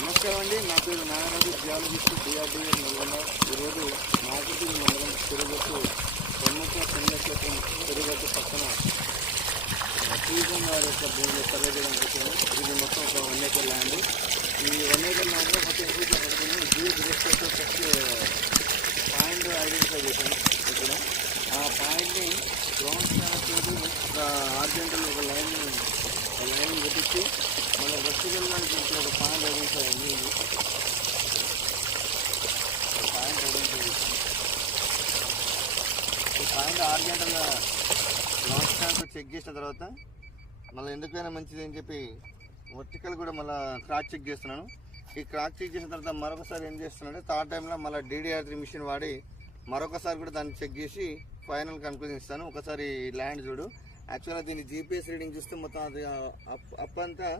నమస్కారం అండి, నా పేరు నాగరాజు, జియాలజిస్ట్, డిఆర్డీఏ నల్గొండ. ఈరోజు మార్కెటింగ్ మండలం చెరుగట్టు ప్రముఖ పుణ్యక్షేత్రం చెరుగట్టు పక్కన టూరిజం వారి యొక్క భూమిలో సర్వే చేయడానికి వచ్చాము. ఇది మొత్తం ఒక 1 acre ల్యాండ్. ఈ 1 acre ల్యాండ్లో మొత్తం ఎప్పుడు పడుతుంది ఫస్ట్ పాయింట్ ఐడెంటిఫై చేశాను. ఇక్కడ ఆ పాయింట్ని గ్రౌండ్ స్కానర్ తోటి ఒక ఆర్జెంటల్ ఒక లైన్ పెట్టించి మన వర్టికల్లానికి ఒక పాయింట్ ఐడెంటిఫై అయింది. ఈ పాయింట్ ఆర్జెంటల్గా గ్రౌండ్ స్కానర్ చెక్ చేసిన తర్వాత మళ్ళీ ఎందుకైనా మంచిది అని చెప్పి వర్టికల్ కూడా మళ్ళీ క్రాస్ చెక్ చేస్తున్నాను. ఈ క్రాస్ చెక్ చేసిన తర్వాత మరొకసారి ఏం చేస్తున్నానంటే థర్డ్ టైంలో మళ్ళీ DDR3 మిషన్ వాడి మరొకసారి కూడా దాన్ని చెక్ చేసి ఫైనల్ కన్క్లూజన్ ఇస్తాను. ఒకసారి ల్యాండ్ చూడు. యాక్చువల్గా దీన్ని GPS రీడింగ్ చూస్తే మొత్తం అది అప్ అంతా